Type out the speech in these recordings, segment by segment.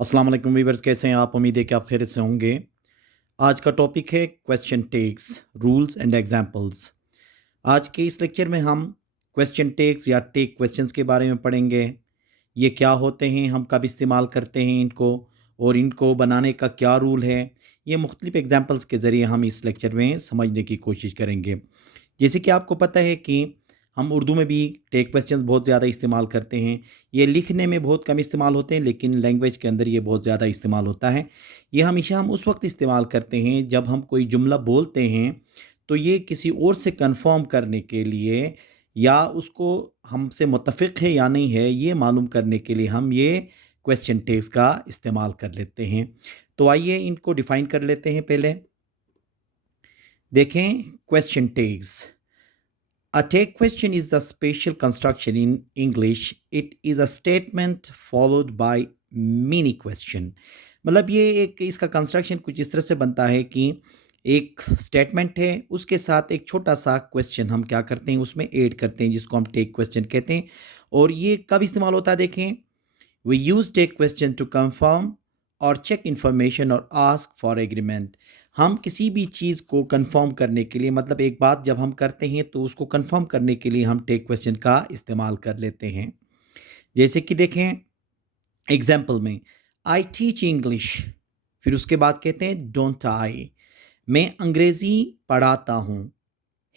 अस्सलाम वालेकुम वीवर्स, कैसे हैं आप? उम्मीद है कि आप खैरियत से होंगे। आज का टॉपिक है question tags, rules and examples. आज के इस लेक्चर में हम क्वेश्चन टेक्स या टेक क्वेश्चंस के बारे में पढ़ेंगे। ये क्या होते हैं, हम कब इस्तेमाल करते हैं इनको, और इनको बनाने का क्या रूल है। ये मुख्तलिफ एग्जांपल्स के ज़रिए हम इस लेक्चर में समझने की कोशिश करेंगे। जैसे कि आपको पता है कि हम उर्दू में भी टेक क्वेश्चंस बहुत ज़्यादा इस्तेमाल करते हैं। ये लिखने में बहुत कम इस्तेमाल होते हैं, लेकिन लैंग्वेज के अंदर ये बहुत ज़्यादा इस्तेमाल होता है। ये हमेशा हम उस वक्त इस्तेमाल करते हैं जब हम कोई जुमला बोलते हैं, तो ये किसी और से कंफर्म करने के लिए या उसको हमसे मुत्तफ़िक है या नहीं है, ये मालूम करने के लिए हम ये क्वेश्चन टेक्स का इस्तेमाल कर लेते हैं। तो आइए इनको डिफ़ाइन कर लेते हैं पहले। देखें question tags. A take question is the special construction in English. It is a statement followed by mini question. मतलब ये एक इसका कंस्ट्रक्शन कुछ इस तरह से बनता है कि एक स्टेटमेंट है, उसके साथ एक छोटा सा क्वेश्चन हम क्या करते हैं उसमें ऐड करते हैं, जिसको हम टेक क्वेश्चन कहते हैं। और ये कब इस्तेमाल होता है देखें, we use tag question to confirm और चेक इन्फॉर्मेशन और आस्क फॉर एग्रीमेंट। हम किसी भी चीज़ को कंफर्म करने के लिए, मतलब एक बात जब हम करते हैं तो उसको कंफर्म करने के लिए हम टेक क्वेश्चन का इस्तेमाल कर लेते हैं। जैसे कि देखें एग्जाम्पल में, आई टीच इंग्लिश, फिर उसके बाद कहते हैं डोंट आई, मैं अंग्रेज़ी पढ़ाता हूँ,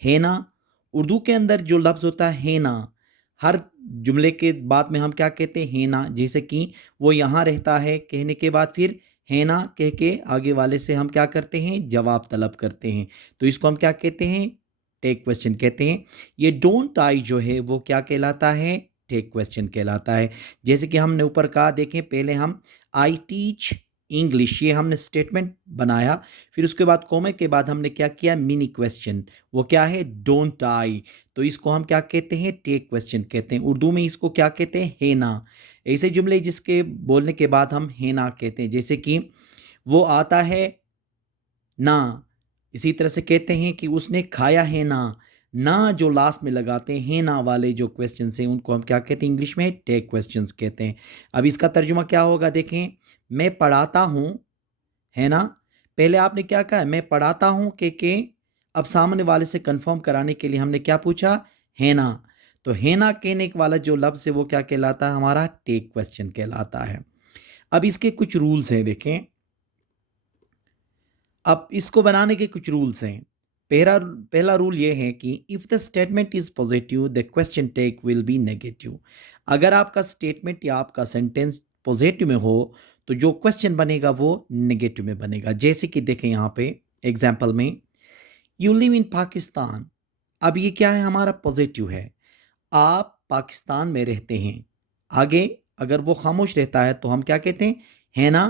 है ना। उर्दू के अंदर जो लफ्ज़ होता है ना, हर जुमले के बाद में हम क्या कहते हैं, है ना। जैसे कि वो यहाँ रहता है कहने के बाद फिर है ना कह के आगे वाले से हम क्या करते हैं, जवाब तलब करते हैं। तो इसको हम क्या कहते हैं, टेक क्वेश्चन कहते हैं। ये डोंट आई जो है वो क्या कहलाता है, टेक क्वेश्चन कहलाता है। जैसे कि हमने ऊपर कहा, देखें पहले हम आई टीच इंग्लिश, ये हमने स्टेटमेंट बनाया, फिर उसके बाद कोमे के बाद हमने क्या किया, मिनी क्वेश्चन, वो क्या है, डोंट आई। तो इसको हम क्या कहते हैं, टेक क्वेश्चन कहते हैं। उर्दू में इसको क्या कहते हैं, है ना। ऐसे जुमले जिसके बोलने के बाद हम है ना कहते हैं, जैसे कि वो आता है ना। इसी तरह से कहते हैं कि उसने खाया है ना। ना जो लास्ट में लगाते हैं ना वाले जो क्वेश्चन हैं उनको हम क्या कहते हैं, इंग्लिश में टेक क्वेश्चंस कहते हैं। अब इसका तर्जुमा क्या होगा देखें, मैं पढ़ाता हूँ, है ना। पहले आपने क्या कहा, मैं पढ़ाता हूँ के अब सामने वाले से कंफर्म कराने के लिए हमने क्या पूछा, है ना। तो है ना कहने वाला जो लफ्ज़ है वो क्या कहलाता है, हमारा टेक क्वेश्चन कहलाता है। अब इसके कुछ रूल्स हैं देखें। अब इसको बनाने के कुछ रूल्स हैं। पहला पहला रूल ये है कि if the statement is positive the question tag will be negative. अगर आपका स्टेटमेंट या आपका सेंटेंस पॉजिटिव में हो तो जो क्वेश्चन बनेगा वो नेगेटिव में बनेगा। जैसे कि देखें यहाँ पे एग्जाम्पल में, यू लिव इन पाकिस्तान। अब ये क्या है, हमारा पॉजिटिव है, आप पाकिस्तान में रहते हैं। आगे अगर वो खामोश रहता है तो हम क्या कहते हैं, है ना।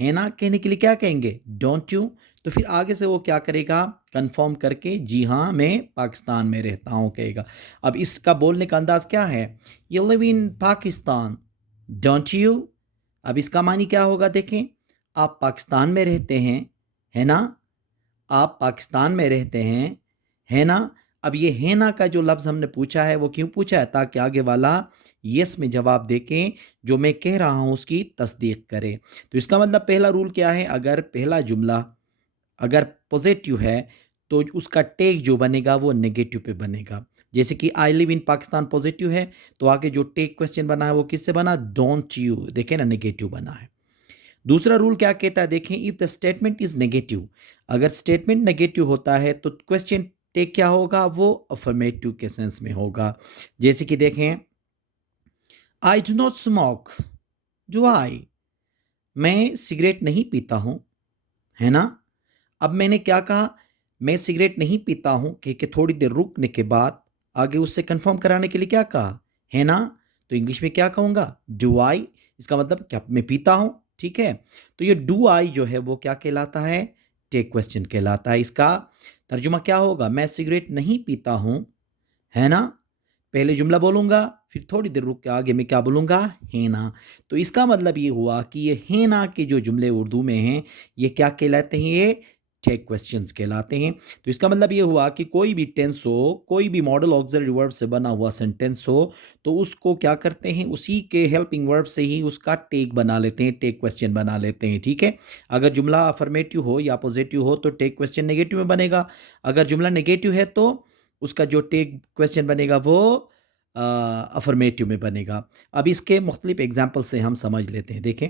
है ना कहने के लिए क्या कहेंगे, डोंट यू। तो फिर आगे से वो क्या करेगा, कंफर्म करके जी हाँ मैं पाकिस्तान में रहता हूँ कहेगा। अब इसका बोलने का अंदाज क्या है, you live in Pakistan, don't you. अब इसका मानी क्या होगा देखें, आप पाकिस्तान में रहते हैं, है ना। आप पाकिस्तान में रहते हैं, है ना। अब ये है ना का जो लफ्ज़ हमने पूछा है वो क्यों पूछा है, ताकि आगे वाला यस में जवाब देके जो मैं कह रहा हूँ उसकी तस्दीक करे। तो इसका मतलब पहला रूल क्या है, अगर पहला जुमला अगर पॉजिटिव है तो उसका टेक जो बनेगा वो नेगेटिव पे बनेगा। जैसे कि I live in Pakistan positive है, तो आगे जो टेक क्वेश्चन बना है वो किससे बना, डोंट यू, देखें ना नेगेटिव बना है। दूसरा रूल क्या कहता है देखें, if the statement is negative, अगर स्टेटमेंट नेगेटिव होता है तो क्वेश्चन टेक क्या होगा, वो अफर्मेटिव के सेंस में होगा। जैसे कि देखें, I do not smoke, do I, मैं सिगरेट नहीं पीता हूं, है ना। अब मैंने क्या कहा, मैं सिगरेट नहीं पीता हूं कि थोड़ी देर रुकने के बाद आगे उससे कंफर्म कराने के लिए क्या कहा, है ना। तो इंग्लिश में क्या कहूंगा, डू आई। इसका मतलब क्या, मैं पीता हूं, ठीक है। तो ये डू आई जो है वो क्या कहलाता है, टेक क्वेश्चन कहलाता है। इसका तर्जुमा क्या होगा, मैं सिगरेट नहीं पीता हूं, है ना। पहले जुमला बोलूंगा, फिर थोड़ी देर रुक के आगे मैं क्या बोलूंगा, है ना। तो इसका मतलब ये हुआ कि ये है ना के जो जुमले उर्दू में हैं ये क्या कहलाते हैं, ये टेक क्वेश्चंस कहलाते हैं। तो इसका मतलब ये हुआ कि कोई भी टेंस हो, कोई भी मॉडल ऑक्सिलरी वर्ब से बना हुआ सेंटेंस हो, तो उसको क्या करते हैं, उसी के हेल्पिंग वर्ब से ही उसका टेक बना लेते हैं, टेक क्वेश्चन बना लेते हैं। ठीक है, अगर जुमला अफर्मेटिव हो या पॉजिटिव हो तो टेक क्वेश्चन नेगेटिव में बनेगा, अगर जुमला नेगेटिव है तो उसका जो टेक क्वेश्चन बनेगा वो अफर्मेटिव में बनेगा। अब इसके मुख्तलिफ एग्जाम्पल से हम समझ लेते हैं। देखें,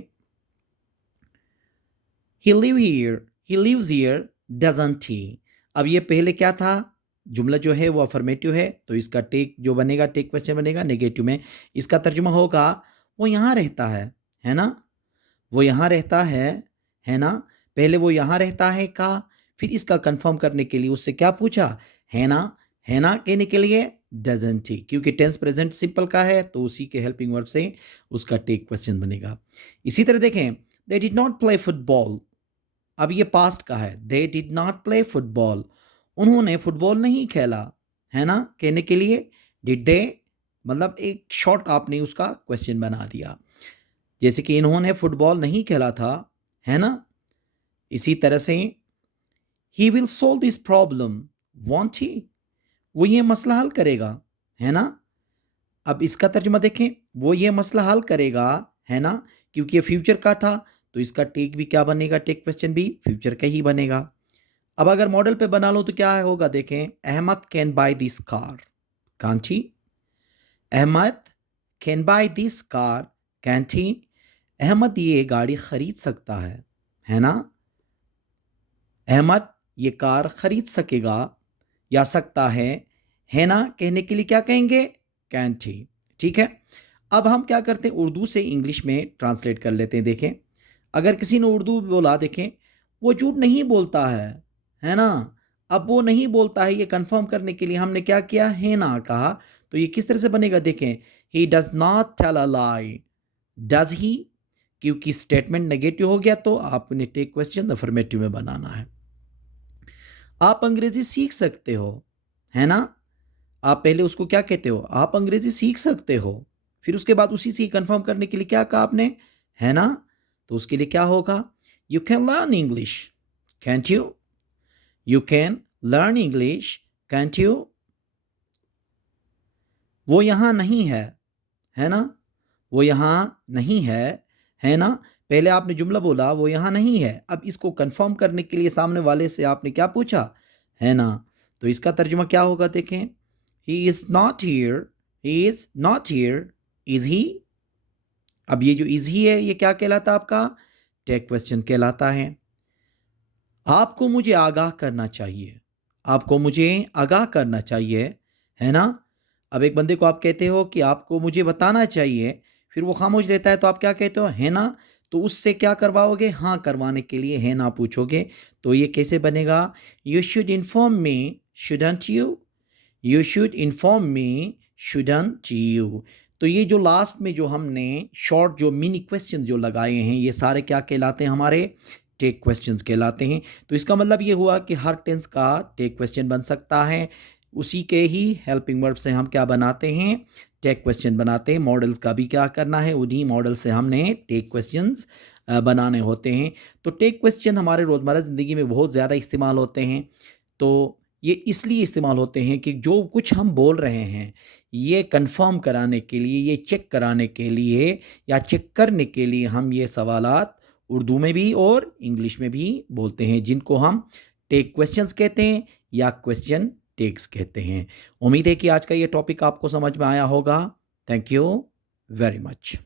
he live here, he lives here doesn't he. अब ये पहले क्या था, जुमला जो है वो अफर्मेटिव है, तो इसका टेक जो बनेगा, टेक क्वेश्चन बनेगा नेगेटिव में। इसका तर्जुमा होगा वो यहाँ रहता है ना, वो यहाँ रहता है ना। पहले वो यहाँ रहता है का, फिर इसका कंफर्म करने के लिए उससे क्या पूछा, है ना कहने के लिए डजंट ही, क्योंकि टेंस प्रेजेंट सिंपल का है तो उसी के हेल्पिंग वर्ब से उसका टेक क्वेश्चन बनेगा। इसी तरह देखें, they did not play football. अब ये पास्ट का है, they did not play football, उन्होंने फुटबॉल नहीं खेला, है ना कहने के लिए डिड दे, मतलब एक शॉर्ट आपने उसका क्वेश्चन बना दिया, जैसे कि इन्होंने फुटबॉल नहीं खेला था, है ना। इसी तरह से he will solve this problem won't he, वो ये मसला हल करेगा, है ना। अब इसका तर्जुमा देखें, वो ये मसला हल करेगा, है ना, क्योंकि ये फ्यूचर का था तो इसका टेक भी क्या बनेगा, टेक क्वेश्चन भी फ्यूचर का ही बनेगा। अब अगर मॉडल पे बना लो तो क्या होगा, देखें, Ahmed can buy this car, can't he, Ahmed can buy this car can't he, Ahmed ये गाड़ी खरीद सकता है ना, अहमद ये कार खरीद सकेगा या सकता है ना कहने के लिए क्या कहेंगे, कैंट ही। ठीक है, अब हम क्या करते हैं, उर्दू से इंग्लिश में ट्रांसलेट कर लेते हैं। देखें, अगर किसी ने उर्दू बोला, देखें, वो झूठ नहीं बोलता है ना। अब वो नहीं बोलता है, ये कंफर्म करने के लिए हमने क्या किया, है ना कहा, तो ये किस तरह से बनेगा, देखें, he does not tell a lie, does he, क्योंकि स्टेटमेंट नेगेटिव हो गया तो आपने टेक क्वेश्चन अफर्मेटिव में बनाना है। आप अंग्रेजी सीख सकते हो, है ना, आप पहले उसको क्या कहते हो, आप अंग्रेजी सीख सकते हो, फिर उसके बाद उसी से कंफर्म करने के लिए क्या कहा आपने, है ना, तो उसके लिए क्या होगा, you can learn English cantt you, you can learn English cantt you. वो यहाँ नहीं है ना, वो यहाँ नहीं है ना, पहले आपने जुमला बोला वो यहाँ नहीं है, अब इसको कंफर्म करने के लिए सामने वाले से आपने क्या पूछा, है ना, तो इसका तर्जुमा क्या होगा, देखें, he is not here, he is not here, is he. अब ये जो इज ही है ये क्या कहलाता है, आपका टेक क्वेश्चन कहलाता है। आपको मुझे आगाह करना चाहिए, आपको मुझे आगाह करना चाहिए, है ना। अब एक बंदे को आप कहते हो कि आपको मुझे बताना चाहिए, फिर वो खामोश रहता है तो आप क्या कहते हो, है ना, तो उससे क्या करवाओगे, हाँ करवाने के लिए है ना पूछोगे। तो ये कैसे बनेगा, you should inform me shouldn't you, you should inform me shouldn't you. तो ये जो लास्ट में जो हमने शॉर्ट जो मिनी क्वेश्चन जो लगाए हैं ये सारे क्या कहलाते हैं, हमारे टेक क्वेश्चंस कहलाते हैं। तो इसका मतलब ये हुआ कि हर टेंस का टेक क्वेश्चन बन सकता है, उसी के ही हेल्पिंग वर्ब से हम क्या बनाते हैं, टेक क्वेश्चन बनाते हैं। मॉडल्स का भी क्या करना है, उन्हीं मॉडल से हमने टेक क्वेश्चंस बनाने होते हैं। तो टेक क्वेश्चन हमारे रोज़मर्रा ज़िंदगी में बहुत ज़्यादा इस्तेमाल होते हैं। तो ये इसलिए इस्तेमाल होते हैं कि जो कुछ हम बोल रहे हैं ये कंफर्म कराने के लिए, ये चेक कराने के लिए या चेक करने के लिए हम ये सवालात उर्दू में भी और इंग्लिश में भी बोलते हैं, जिनको हम टेक क्वेश्चंस कहते हैं या क्वेश्चन टेक्स कहते हैं। उम्मीद है कि आज का ये टॉपिक आपको समझ में आया होगा। Thank you very much.